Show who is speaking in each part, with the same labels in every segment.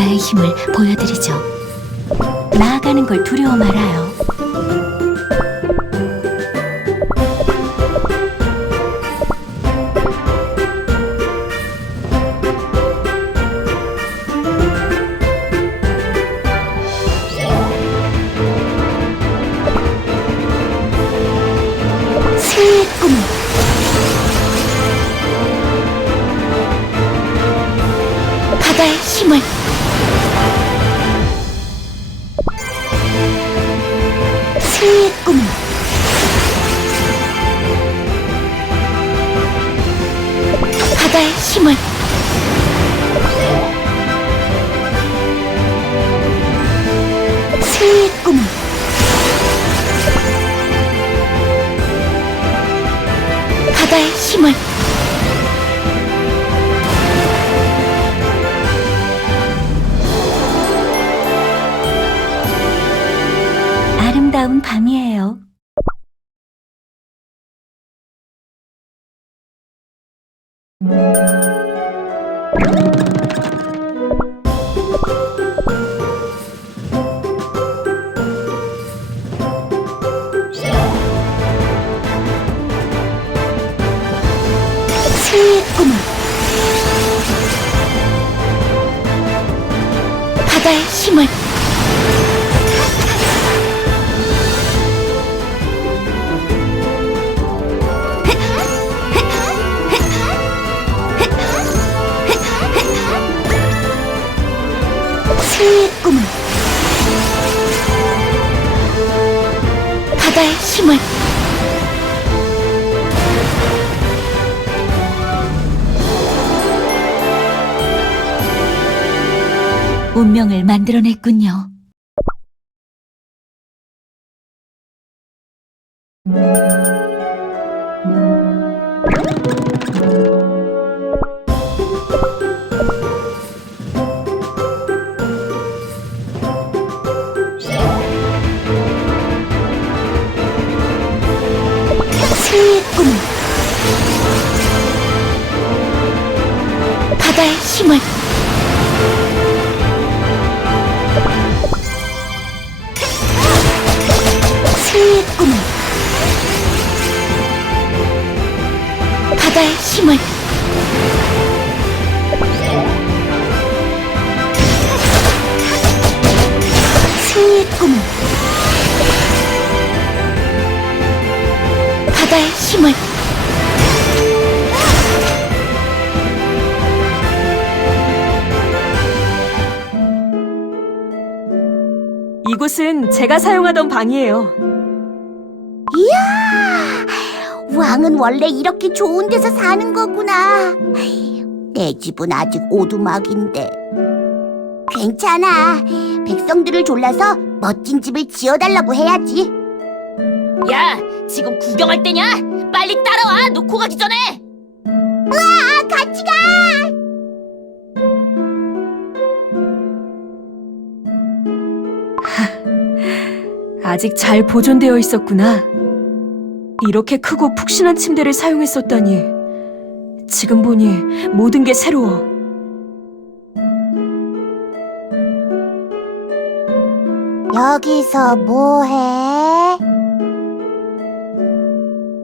Speaker 1: 바다의 힘을 보여드리죠. 나아가는 걸 두려워 말아요. 새의 꿈바 바다의 힘을 운명을 만들어냈군요. 바다의 힘을
Speaker 2: 이곳은 제가 사용하던 방이에요.
Speaker 3: 이야, 왕은 원래 이렇게 좋은 데서 사는 거구나. 내 집은 아직 오두막인데. 괜찮아. 백성들을 졸라서 멋진 집을 지어달라고 해야지.
Speaker 4: 야, 지금 구경할 때냐? 빨리 따라와, 놓고 가기 전에!
Speaker 3: 아, 같이 가!
Speaker 2: 아직 잘 보존되어 있었구나. 이렇게 크고 푹신한 침대를 사용했었다니. 지금 보니 모든 게 새로워.
Speaker 3: 여기서 뭐해?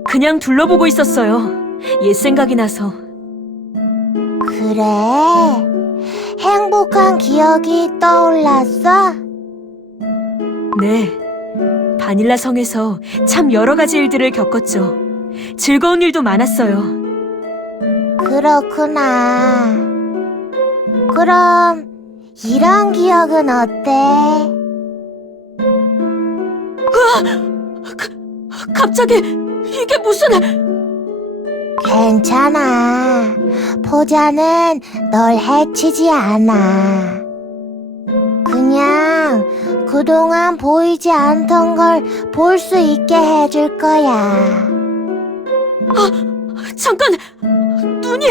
Speaker 2: 그냥 둘러보고 있었어요. 옛 생각이 나서.
Speaker 3: 그래. 행복한 기억이 떠올랐어?
Speaker 2: 네. 바닐라 성에서 참 여러 가지 일들을 겪었죠. 즐거운 일도 많았어요.
Speaker 3: 그렇구나. 그럼 이런 기억은 어때?
Speaker 2: 갑자기 이게 무슨
Speaker 3: 괜찮아. 포자는 널 해치지 않아. 그냥 그동안 보이지 않던 걸 볼 수 있게 해줄 거야.
Speaker 2: 잠깐 눈이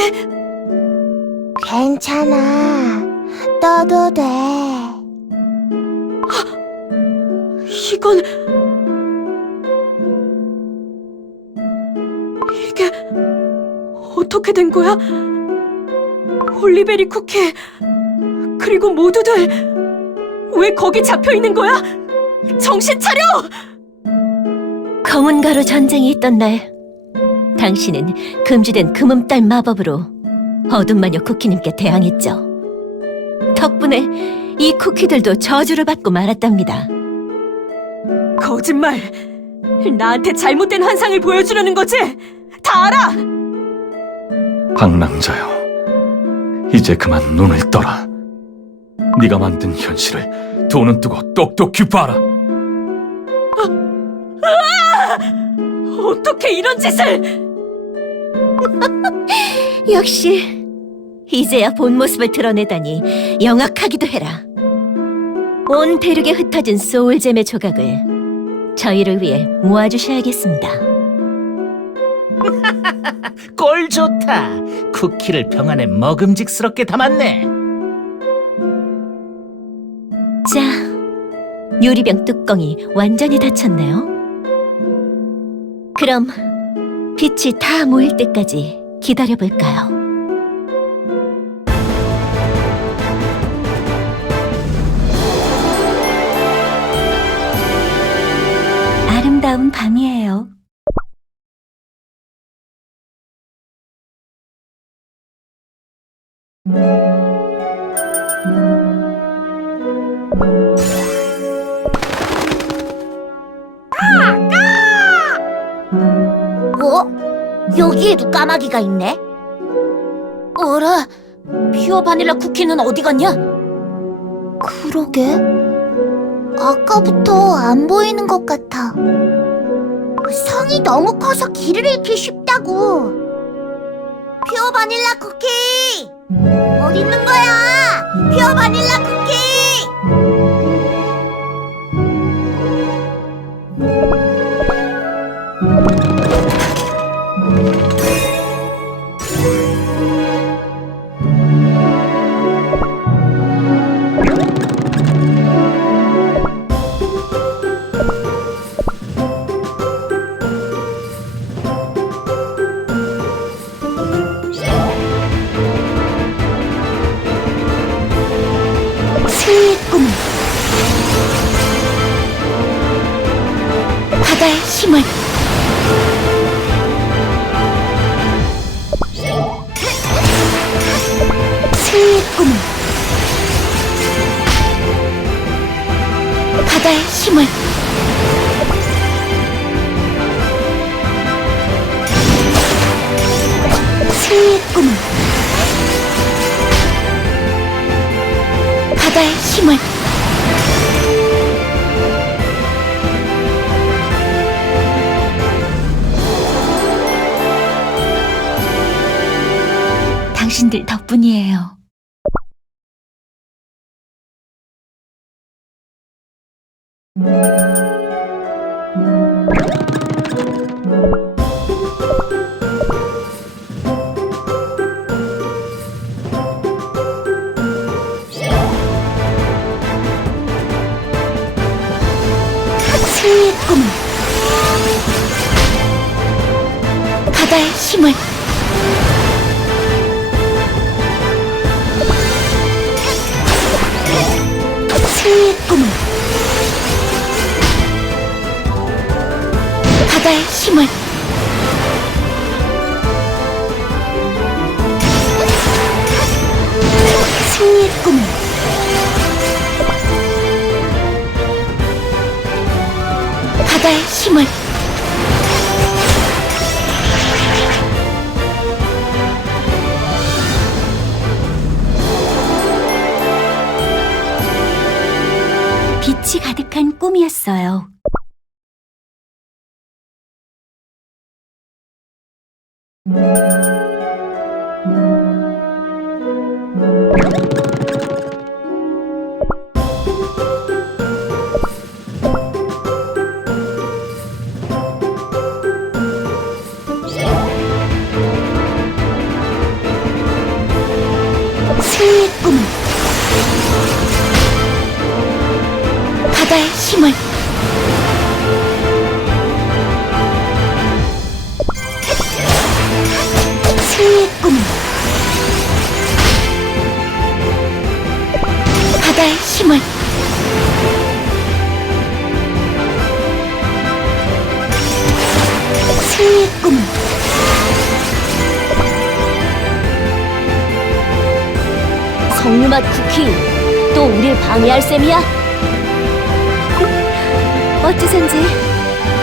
Speaker 3: 괜찮아. 떠도 돼.
Speaker 2: 이건 어떻게 된 거야? 홀리베리 쿠키 그리고 모두들 왜 거기 잡혀 있는 거야? 정신 차려!
Speaker 5: 검은 가루 전쟁이 있던 날, 당신은 금지된 금음달 마법으로 어둠 마녀 쿠키님께 대항했죠. 덕분에 이 쿠키들도 저주를 받고 말았답니다.
Speaker 2: 거짓말! 나한테 잘못된 환상을 보여주려는 거지? 다 알아!
Speaker 6: 방랑자여, 이제 그만 눈을 떠라. 네가 만든 현실을 두 눈 뜨고 똑똑히 봐라.
Speaker 2: 어떻게 이런 짓을!
Speaker 5: 역시 이제야 본 모습을 드러내다니 영악하기도 해라. 온 대륙에 흩어진 소울잼의 조각을 저희를 위해 모아주셔야겠습니다.
Speaker 7: 꼴 좋다. 쿠키를 병 안에 먹음직스럽게 담았네.
Speaker 5: 자, 유리병 뚜껑이 완전히 닫혔네요. 그럼 빛이 다 모일 때까지 기다려볼까요? 아름다운 밤이에요.
Speaker 8: 뭐? 여기에도 까마귀가 있네?
Speaker 4: 어라, 퓨어 바닐라 쿠키는 어디 갔냐?
Speaker 8: 그러게. 아까부터 안 보이는 것 같아. 성이 너무 커서 길을 잃기 쉽다고. 퓨어 바닐라 쿠키! 어디 있는 거야? 퓨어 바닐라 쿠키! 꿈은 바다의 힘을 바다의 힘을 당신들 덕분이에요. 힘을. 승리의 꿈은 바다의 힘을. 승리의 꿈은 바다의 힘을 꿈이었어요.
Speaker 4: 석류맛 쿠키 또 우릴 방해할 셈이야?
Speaker 5: 어쩌선지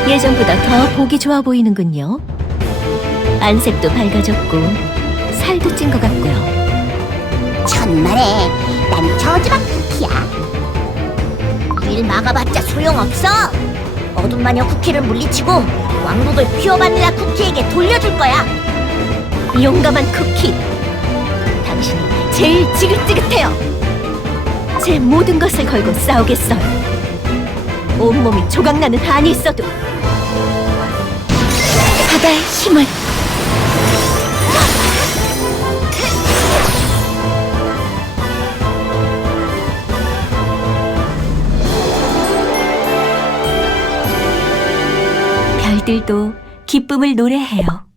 Speaker 5: 예전보다 더 보기 좋아 보이는군요. 안색도 밝아졌고 살도 찐 것 같고요.
Speaker 8: 천만에 난 저지방 쿠키야 우릴 막아봤자 소용없어 어둠 마녀 쿠키를 물리치고 왕국을 퓨어 바닐라 쿠키에게 돌려줄 거야
Speaker 5: 용감한 쿠키. 당신이 제일 지긋지긋해요. 제 모든 것을 걸고 싸우겠어요. 온몸이 조각나는 한이 있어도 바다의 힘을 별들도 기쁨을 노래해요.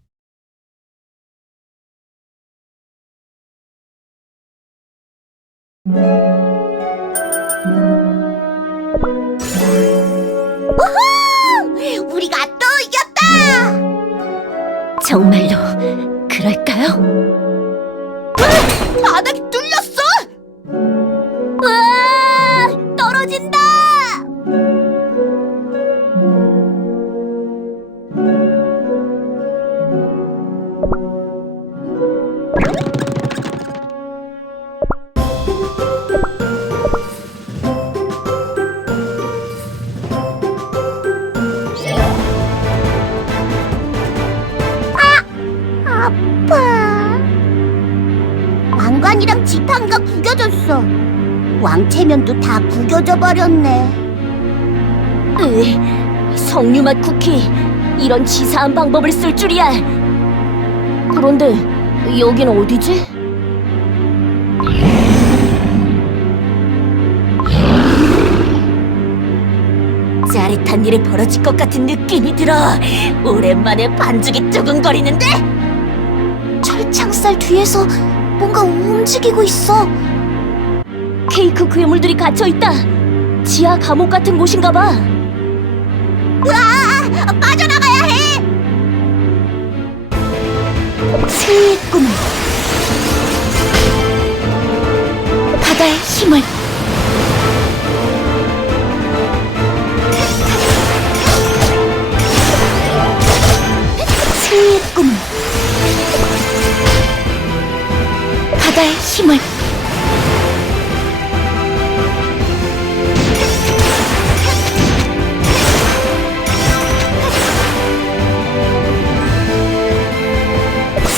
Speaker 8: 우리가 또 이겼다!
Speaker 5: 정말로 그럴까요?
Speaker 8: 바닥이 뚫렸어 왕체면도 다 구겨져 버렸네.
Speaker 4: 으, 석류 맛 쿠키 이런 치사한 방법을 쓸 줄이야. 그런데 여긴 어디지? 짜릿한 일이 벌어질 것 같은 느낌이 들어. 오랜만에 반죽이 두근거리는데?
Speaker 8: 철창살 뒤에서 뭔가 움직이고 있어.
Speaker 4: 케이크 괴물들이 갇혀 있다. 지하 감옥 같은 곳인가 봐.
Speaker 8: 빠져나가야 해. 승리의 꿈.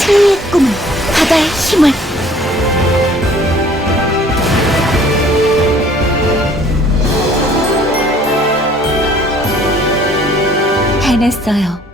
Speaker 8: 승리의 꿈. 바다의 힘을.
Speaker 5: 해냈어요.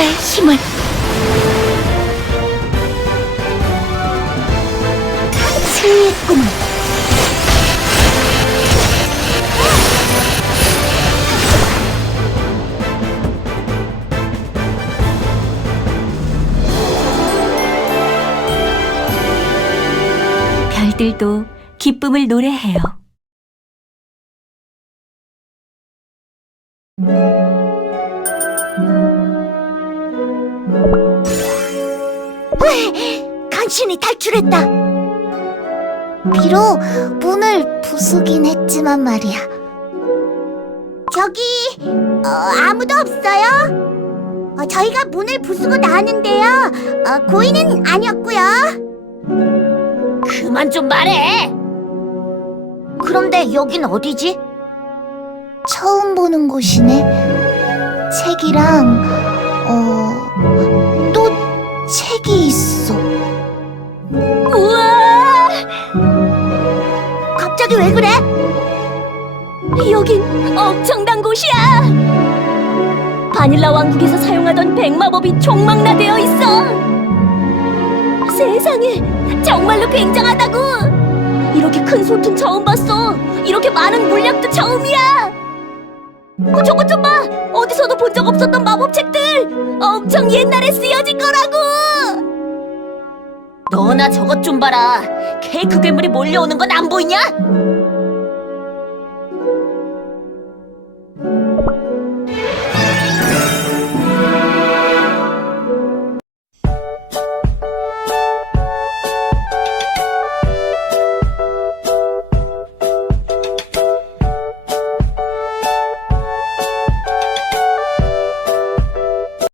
Speaker 8: 바다의 힘을. 승리의 꿈.
Speaker 5: 별들도 기쁨을 노래해요.
Speaker 8: 간신히 탈출했다. 비록 문을 부수긴 했지만 말이야. 저기 어, 아무도 없어요? 어, 저희가 문을 부수고 나왔는데요. 어, 고인은 아니었고요.
Speaker 4: 그만 좀 말해.
Speaker 8: 그런데 여긴 어디지? 처음 보는 곳이네. 책이랑 어, 또 책이 있어. 갑자기 왜 그래?
Speaker 1: 여긴 엄청난 곳이야! 바닐라 왕국에서 사용하던 백마법이 총망라되어 있어! 세상에, 정말로 굉장하다고! 이렇게 큰 소튼 처음 봤어! 이렇게 많은 물약도 처음이야! 어, 저것 좀 봐! 어디서도 본 적 없었던 마법책들! 엄청 옛날에 쓰여진 거라고!
Speaker 4: 너나 저것 좀 봐라. 케이크 괴물이 몰려오는 건 안 보이냐?